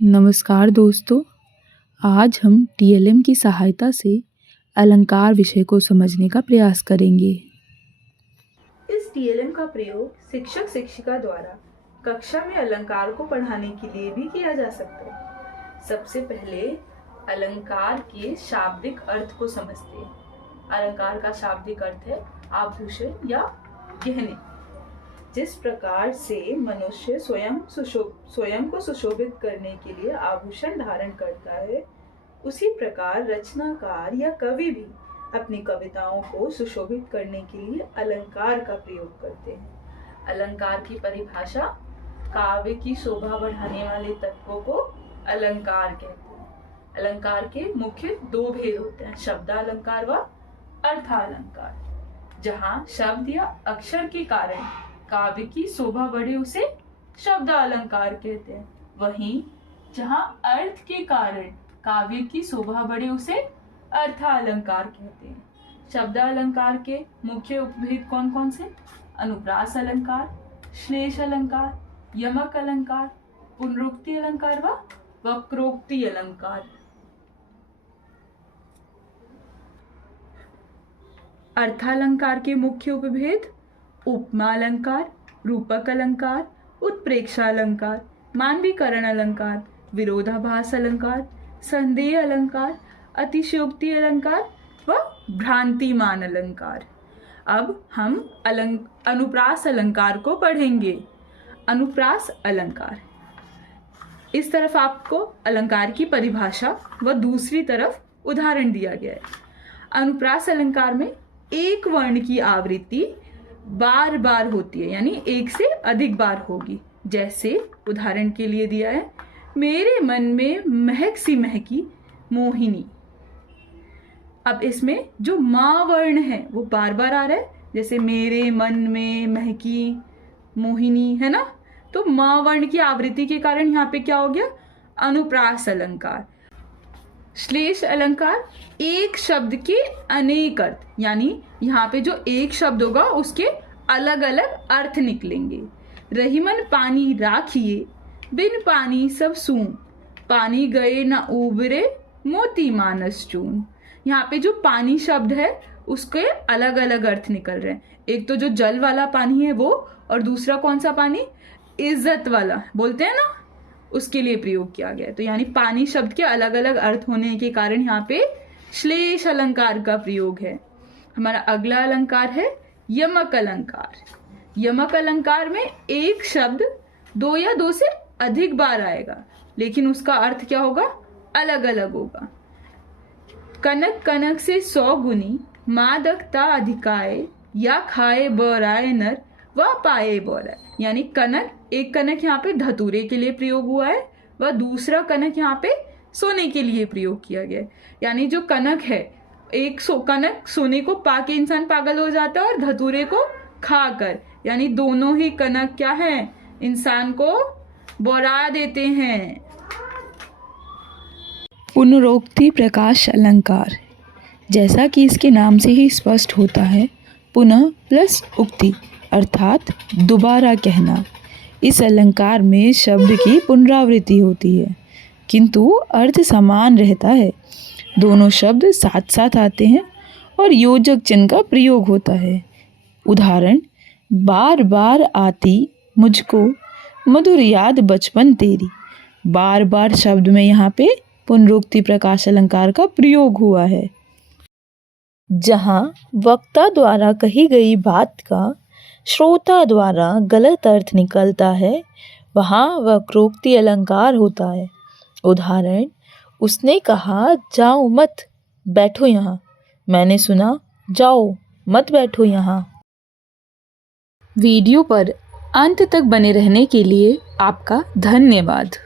नमस्कार दोस्तों, आज हम टीएलएम की सहायता से अलंकार विषय को समझने का प्रयास करेंगे। इस टीएलएम का प्रयोग शिक्षक शिक्षिका द्वारा कक्षा में अलंकार को पढ़ाने के लिए भी किया जा सकता है। सबसे पहले अलंकार के शाब्दिक अर्थ को समझते हैं। अलंकार का शाब्दिक अर्थ है आभूषण या गहने। जिस प्रकार से मनुष्य स्वयं को सुशोभित करने के लिए आभूषण धारण करता है, उसी प्रकार रचनाकार या कवि भी अपनी कविताओं को सुशोभित करने के लिए अलंकार का प्रयोग करते हैं। अलंकार की परिभाषा काव्य की शोभा बढ़ाने वाले तत्वों को अलंकार कहते हैं। अलंकार के मुख्य दो भेद होते हैं, शब्दालंकार व अर्थालंकार। जहाँ शब्द या अक्षर के कारण काव्य की शोभा बढ़े उसे शब्दालंकार कहते हैं। वहीं जहाँ अर्थ के कारण काव्य की शोभा बढ़े उसे अर्थालंकार कहते हैं। शब्दालंकार के मुख्य उपभेद कौन कौन से? अनुप्रास अलंकार, श्लेष अलंकार, यमक अलंकार, पुनरुक्ति अलंकार व वक्रोक्ति अलंकार। अर्थालंकार के मुख्य उपभेद उपमा अलंकार, रूपक अलंकार, उत्प्रेक्षालंकार, मानवीकरण अलंकार, विरोधाभास अलंकार, संदेह अलंकार, अतिशयोक्ति अलंकार व भ्रांतिमान अलंकार। अब हम अनुप्रास अलंकार को पढ़ेंगे। अनुप्रास अलंकार, इस तरफ आपको अलंकार की परिभाषा व दूसरी तरफ उदाहरण दिया गया है। अनुप्रास अलंकार में एक वर्ण की आवृत्ति बार बार होती है, यानी एक से अधिक बार होगी। जैसे उदाहरण के लिए दिया है, मेरे मन में महक सी महकी मोहिनी। अब इसमें जो माँ वर्ण है वो बार बार आ रहा है, जैसे मेरे मन में महकी मोहिनी है ना, तो माँ वर्ण की आवृत्ति के कारण यहाँ पे क्या हो गया? अनुप्रास अलंकार। श्लेष अलंकार, एक शब्द के अनेक अर्थ, यानी यहाँ पे जो एक शब्द होगा उसके अलग अलग अर्थ निकलेंगे। रहीमन पानी राखिए, बिन पानी सब सून, पानी गए न उबरे, मोती मानस चून। यहाँ पे जो पानी शब्द है उसके अलग अलग अर्थ निकल रहे हैं। एक तो जो जल वाला पानी है वो, और दूसरा कौन सा पानी? इज्जत वाला बोलते हैं ना, उसके लिए प्रयोग किया गया है। तो यानी पानी शब्द के अलग अलग अर्थ होने के कारण यहाँ पे श्लेष अलंकार का प्रयोग है। हमारा अगला अलंकार है यमक अलंकार। यमक अलंकार में एक शब्द दो या दो से अधिक बार आएगा, लेकिन उसका अर्थ क्या होगा? अलग अलग होगा। कनक कनक से 100 गुनी, मादकता अधिकाए, या खाए बराए नर व पाए बोराए। यानी कनक, एक कनक यहाँ पे धतूरे के लिए प्रयोग हुआ है व दूसरा कनक यहाँ पे सोने के लिए प्रयोग किया गया है। यानी जो कनक है, एक कनक सोने को पाके इंसान पागल हो जाता है और धतूरे को खाकर, यानी दोनों ही कनक क्या है? इंसान को बोरा देते हैं। पुनरोक्ति प्रकाश अलंकार, जैसा कि इसके नाम से ही स्पष्ट होता है, पुनः प्लस उक्ति अर्थात दोबारा कहना। इस अलंकार में शब्द की पुनरावृत्ति होती है, किंतु अर्थ समान रहता है। दोनों शब्द साथ साथ आते हैं और योजक चिन्ह का प्रयोग होता है। उदाहरण, बार बार आती मुझको मधुर याद बचपन तेरी। बार बार शब्द में यहाँ पे पुनरोक्ति प्रकाश अलंकार का प्रयोग हुआ है। जहाँ वक्ता द्वारा कही गई बात का श्रोता द्वारा गलत अर्थ निकलता है, वहाँ वक्रोक्ति अलंकार होता है। उदाहरण, उसने कहा जाओ मत बैठो यहाँ, मैंने सुना जाओ मत बैठो यहाँ। वीडियो पर अंत तक बने रहने के लिए आपका धन्यवाद।